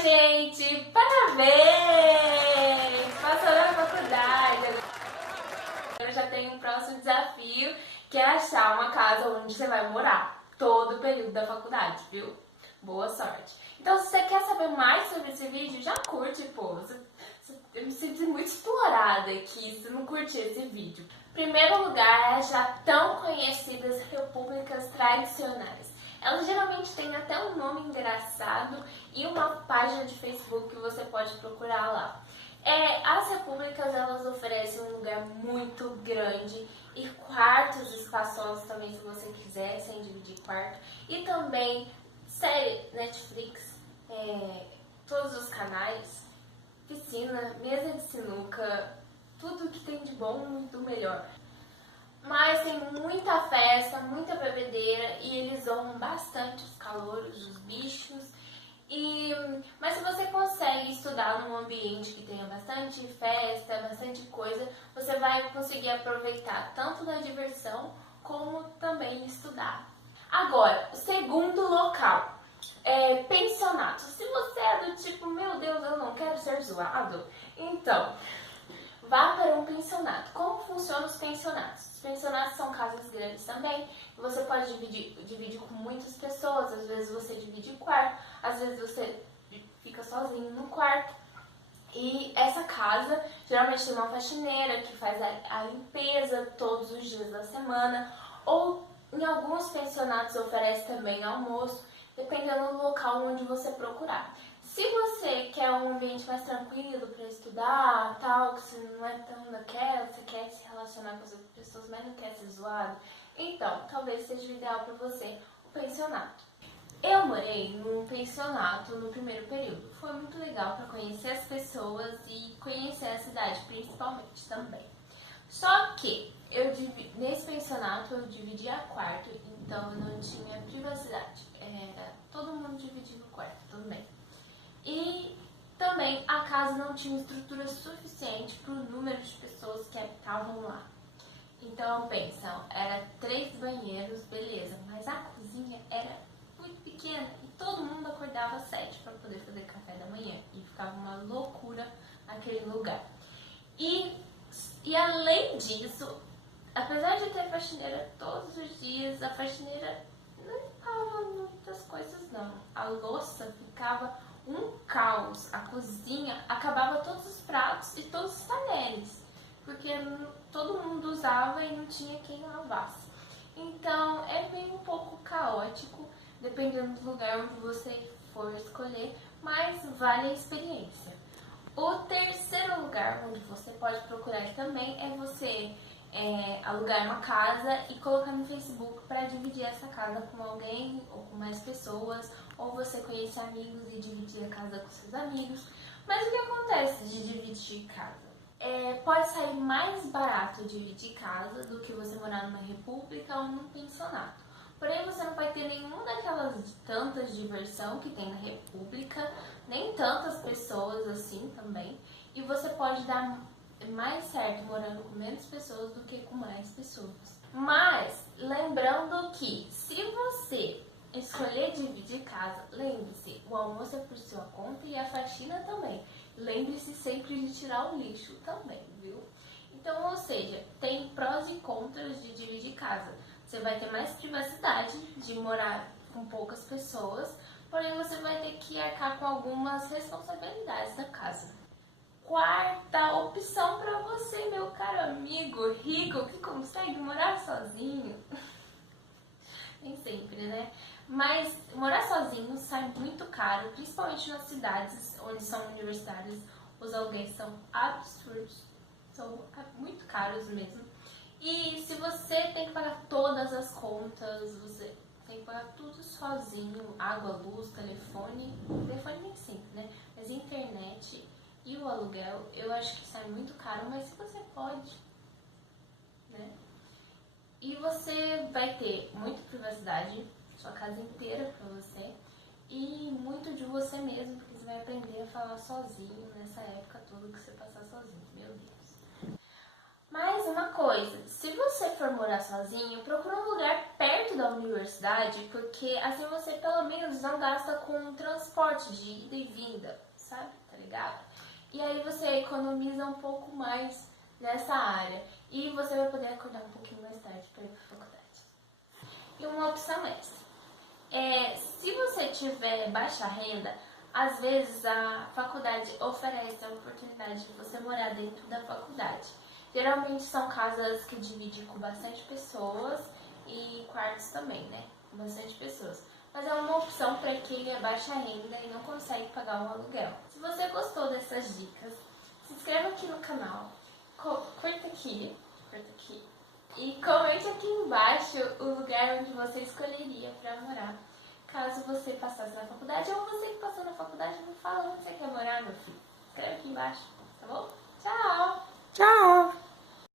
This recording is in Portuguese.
gente! Parabéns! Passou na faculdade! Agora já tem um próximo desafio, que é achar uma casa onde você vai morar todo o período da faculdade, viu? Boa sorte! Então, se você quer saber mais sobre esse vídeo, já curte, pô! Eu me sinto muito explorada aqui se não curtir esse vídeo. Primeiro lugar é as já tão conhecidas repúblicas tradicionais. Elas geralmente têm até um nome engraçado e uma página de Facebook que você pode procurar lá. As repúblicas, elas oferecem um lugar muito grande e quartos espaçosos também, se você quiser, sem dividir quarto. E também série Netflix, todos os canais, piscina, mesa de sinuca, tudo que tem de bom e do melhor. Mas tem muita festa, muita bebedeira e eles honram bastante os calouros, os bichos. Mas se você consegue estudar num ambiente que tenha bastante festa, bastante coisa, você vai conseguir aproveitar tanto da diversão como também estudar. Agora, o segundo local é pensionato. Se você é do tipo, meu Deus, eu não quero ser zoado, então vá para um pensionato. Como funcionam os pensionatos? Os pensionatos são casas grandes também. Você pode dividir com muitas pessoas. Às vezes você divide quarto, às vezes você fica sozinho no quarto. E essa casa geralmente tem uma faxineira que faz a limpeza todos os dias da semana. Ou em alguns pensionatos oferece também almoço, dependendo do local onde você procurar. Se você quer um ambiente mais tranquilo para estudar, tal, que você não é tão daquela, você quer se relacionar com as outras pessoas, mas não quer ser zoado, então talvez seja o ideal para você o pensionato. Eu morei num pensionato no primeiro período. Foi muito legal para conhecer as pessoas e conhecer a cidade, principalmente também. Só que nesse pensionato eu dividia quarto, então eu não tinha privacidade. Era todo mundo dividindo o quarto também. E também a casa não tinha estrutura suficiente para o número de pessoas que habitavam lá. Então pensa, era 3 banheiros, beleza, mas a cozinha era muito pequena e todo mundo acordava às 7 para poder fazer café da manhã e ficava uma loucura aquele lugar. E além disso, apesar de ter faxineira todos os dias, a faxineira não limpava muitas coisas não. A louça ficava um caos, a cozinha acabava todos os pratos e todos os talheres, porque todo mundo usava e não tinha quem lavasse. Então é meio um pouco caótico, dependendo do lugar onde você for escolher, mas vale a experiência. O terceiro lugar onde você pode procurar também é você alugar uma casa e colocar no Facebook para dividir essa casa com alguém ou com mais pessoas, ou você conhecer amigos e dividir a casa com seus amigos. Mas o que acontece de dividir casa? Pode sair mais barato dividir casa do que você morar numa república ou num pensionato. Porém, você não vai ter nenhuma daquelas tantas diversão que tem na república, nem tantas pessoas assim também. E você pode dar mais certo morando com menos pessoas do que com mais pessoas. Mas, lembrando que se você escolher dividir casa, lembre-se, o almoço é por sua conta e a faxina também. Lembre-se sempre de tirar o lixo também, viu? Então, ou seja, tem prós e contras de dividir casa. Você vai ter mais privacidade de morar com poucas pessoas, porém você vai ter que arcar com algumas responsabilidades da casa. Quarta opção para você, meu caro amigo rico que consegue morar sozinho. Nem sempre, né? Mas morar sozinho sai muito caro, principalmente nas cidades onde são universitários. Os aluguéis são absurdos, são muito caros mesmo. E se você tem que pagar todas as contas, você tem que pagar tudo sozinho, água, luz, telefone nem sempre, né? Mas internet e o aluguel, eu acho que sai muito caro, mas se você pode, né? E você vai ter muita privacidade, sua casa inteira pra você, e muito de você mesmo, porque você vai aprender a falar sozinho nessa época toda que você passar sozinho, meu Deus. Mais uma coisa, se você for morar sozinho, procura um lugar perto da universidade, porque assim você pelo menos não gasta com transporte de ida e vinda, sabe? Tá ligado? E aí você economiza um pouco mais nessa área. E você vai poder acordar um pouquinho mais tarde para ir para a faculdade. E uma opção extra. Se você tiver baixa renda, às vezes a faculdade oferece a oportunidade de você morar dentro da faculdade. Geralmente são casas que dividem com bastante pessoas e quartos também, né? Com bastante pessoas. Mas é uma opção para quem é baixa renda e não consegue pagar um aluguel. Se você gostou dessas dicas, se inscreva aqui no canal, curta aqui e comente aqui embaixo o lugar onde você escolheria para morar. Caso você passasse na faculdade ou você que passou na faculdade, me fala onde você quer morar, meu filho. Escreve aqui embaixo, tá bom? Tchau! Tchau!